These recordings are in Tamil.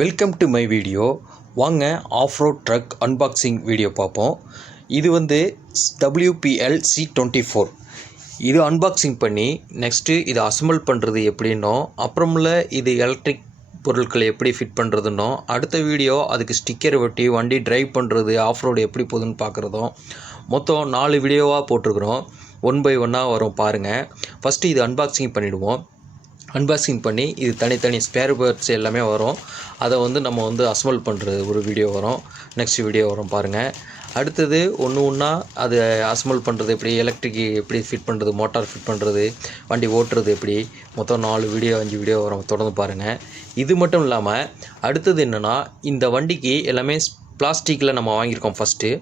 Welcome to my video. வாங்க off road truck unboxing video பார்ப்போம். இது வந்து WPL C24. இது அன்பாக்சிங் பண்ணி நெக்ஸ்ட்டு இதை அசம்பிள் பண்ணுறது எப்படின்னோ, அப்புறமில்ல இது எலக்ட்ரிக் பொருட்களை எப்படி ஃபிட் பண்ணுறதுன்னோ, அடுத்த வீடியோ அதுக்கு ஸ்டிக்கர் ஒட்டி வண்டி ட்ரைவ் பண்ணுறது ஆஃப் ரோடு எப்படி போகுதுன்னு பார்க்குறதும், மொத்தம் 4 வீடியோவாக போட்டிருக்கிறோம். 1 by 1 வரும் பாருங்கள். ஃபஸ்ட்டு இது அன்பாக்சிங் பண்ணிவிடுவோம். அன்பாக்சிங் பண்ணி இது தனித்தனி ஸ்பேர் பார்ட்ஸ் எல்லாமே வரும். அதை வந்து நம்ம வந்து அசம்பிள் பண்ணுறது ஒரு வீடியோ வரும். நெக்ஸ்ட் வீடியோ வரும் பாருங்கள். அடுத்தது ஒன்று ஒன்றா அது அசம்பிள் பண்ணுறது எப்படி, எலக்ட்ரிக் எப்படி ஃபிட் பண்ணுறது, மோட்டார் ஃபிட் பண்ணுறது, வண்டி ஓட்டுறது எப்படி, மொத்தம் 4 வீடியோ 5 வீடியோ வரும். தொடர்ந்து பாருங்கள். இது மட்டும் இல்லாமல் அடுத்தது என்னென்னா, இந்த வண்டிக்கு எல்லாமே பிளாஸ்டிக்கில் நம்ம வாங்கியிருக்கோம் ஃபஸ்ட்டு.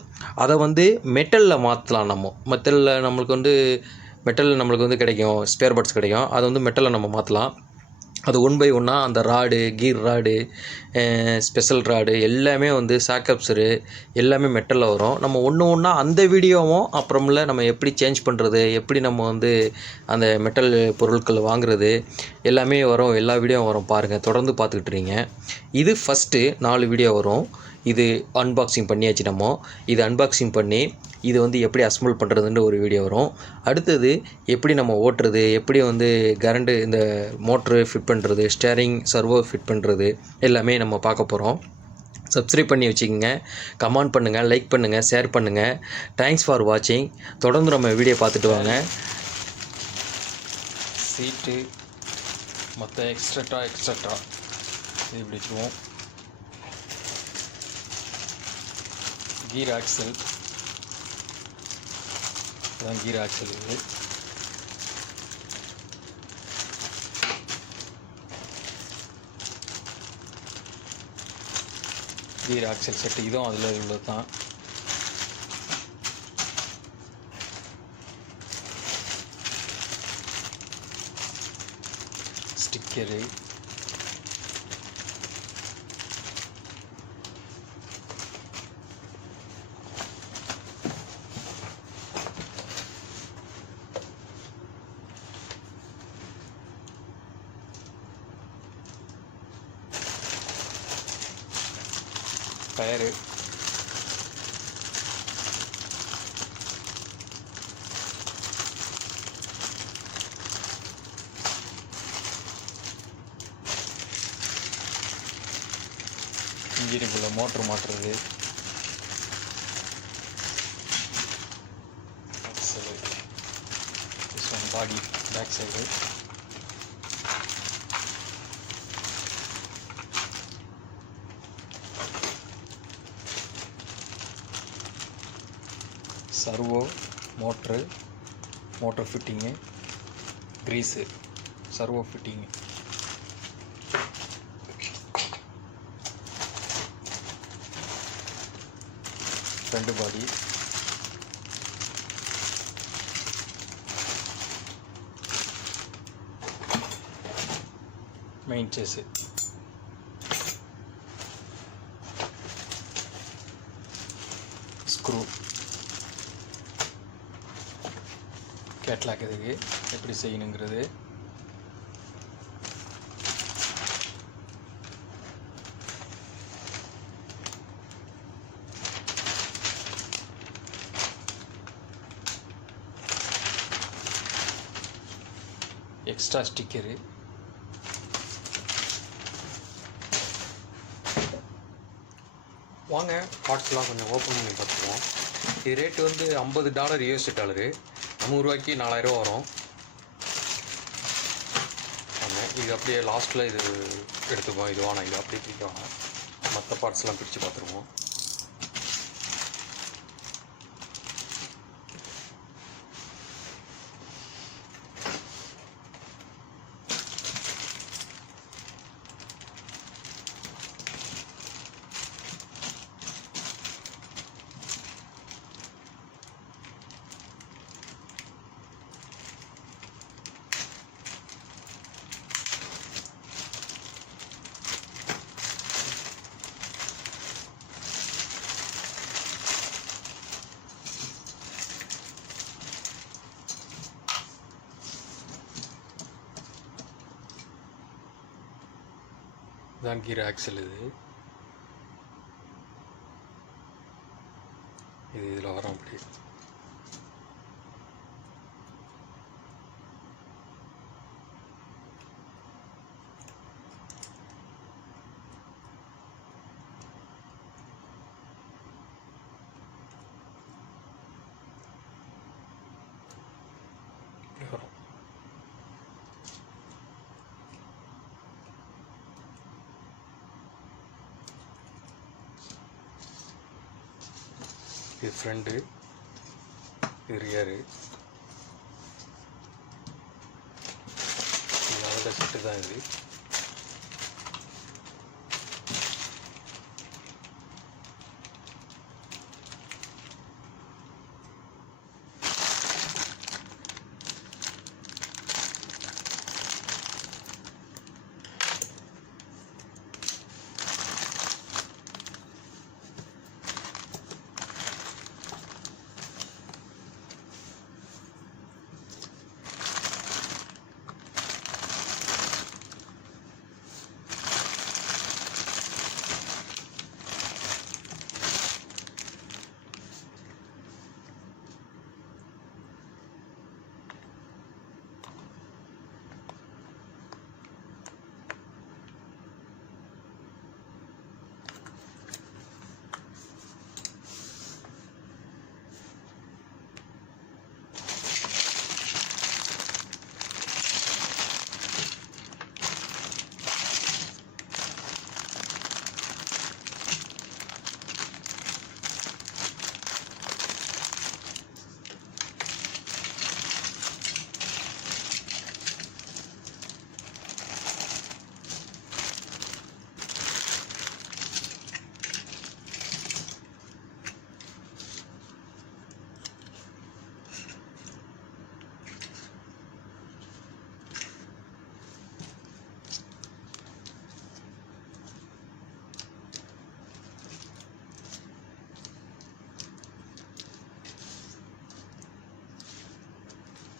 அதை வந்து மெட்டலில் மாற்றலாம். மெட்டலில் நம்மளுக்கு வந்து கிடைக்கும், ஸ்பேர் பார்ட்ஸ் கிடைக்கும். அதை வந்து மெட்டலில் நம்ம மாற்றலாம். அது 1 by 1 அந்த ராடு, கீர் ராடு, ஸ்பெஷல் ராடு எல்லாமே வந்து சாக்கப்ஸரு எல்லாமே மெட்டலில் வரும். நம்ம ஒன்று ஒன்றா அந்த வீடியோவும் அப்புறமில்ல நம்ம எப்படி சேஞ்ச் பண்ணுறது, எப்படி நம்ம வந்து அந்த மெட்டல் பொருட்கள் வாங்குறது எல்லாமே வரும். எல்லா வீடியோவும் வரும் பாருங்கள். தொடர்ந்து பார்த்துக்கிட்டுறீங்க. இது ஃபஸ்ட்டு 4 வீடியோ வரும். இது அன்பாக்சிங் பண்ணியாச்சு. இது அன்பாக்சிங் பண்ணி இது வந்து எப்படி அசம்பிள் பண்ணுறதுன்ற ஒரு வீடியோ வரும். அடுத்தது எப்படி நம்ம ஓட்டுறது, எப்படி வந்து கரண்ட்டு இந்த மோட்ரு ஃபிட் பண்ணுறது, ஸ்டேரிங் சர்வோ ஃபிட் பண்ணுறது எல்லாமே நம்ம பார்க்க போகிறோம். சப்ஸ்கிரைப் பண்ணி வச்சுக்கோங்க, கமெண்ட் பண்ணுங்கள், லைக் பண்ணுங்கள், ஷேர் பண்ணுங்கள். தேங்க்ஸ் ஃபார் வாட்சிங். தொடர்ந்து நம்ம வீடியோ பார்த்துட்டு வாங்க. சீட்டு மற்ற எக்ஸ்ட்ரா இது இப்படி வச்சுருவோம். கீர் ஆக்சல், இதுதான் கீர் ஆக்சல். இது கீர் ஆக்சல் செட்டு, இதுவும் அதில் உள்ளது தான். ஸ்டிக்கரு, டயரு, இன்ஜினுக்குள்ள மோட்ரு மாட்டுறது, body back side, servo, motor fitting, grease, servo fitting, front body, main chassis, screw, catalogue இதுக்கு எப்படி செய்யணுங்கிறது, எக்ஸ்ட்ரா ஸ்டிக்கரு, வாங்க பார்ட்ஸ்லாம் கொஞ்சம் ஓப்பன் பண்ணி பார்த்துக்குவோம். இது ரேட்டு வந்து $50 US$. $100 $4000 வரும். ஆமாம், இது அப்படியே லாஸ்ட்டில் இது எடுத்துக்குவோம். இது வேணாம், இது அப்படியே பிரிக்க வேணாம். மற்ற பார்ட்ஸ்லாம் பிரித்து பார்த்துருவோம். இதான் கீர் ஆக்சல். இது இதில் வரும் அப்படி. வரும். இது ஃப்ரண்ட்டு, இது ரியரு. இதோட செட்டு தான் இது.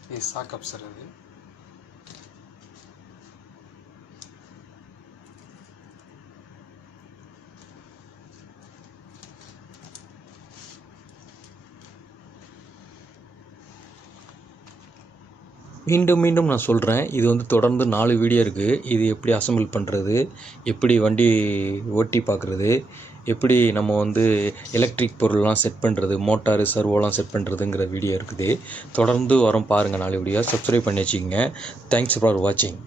இது சாக் அப்சர். இது மீண்டும் மீண்டும் நான் சொல்கிறேன், இது வந்து தொடர்ந்து 4 வீடியோ இருக்குது. இது எப்படி அசம்பிள் பண்ணுறது, எப்படி வண்டி ஓட்டி பார்க்குறது, எப்படி நம்ம வந்து எலக்ட்ரிக் பொருள்லாம் செட் பண்ணுறது, மோட்டாரு சர்வோலாம் செட் பண்ணுறதுங்கிற வீடியோ இருக்குது. தொடர்ந்து வரும் பாருங்கள் 4 வீடியோ. சப்ஸ்கிரைப் பண்ணி வச்சுக்கோங்க. தேங்க்ஸ் ஃபார் வாட்சிங்.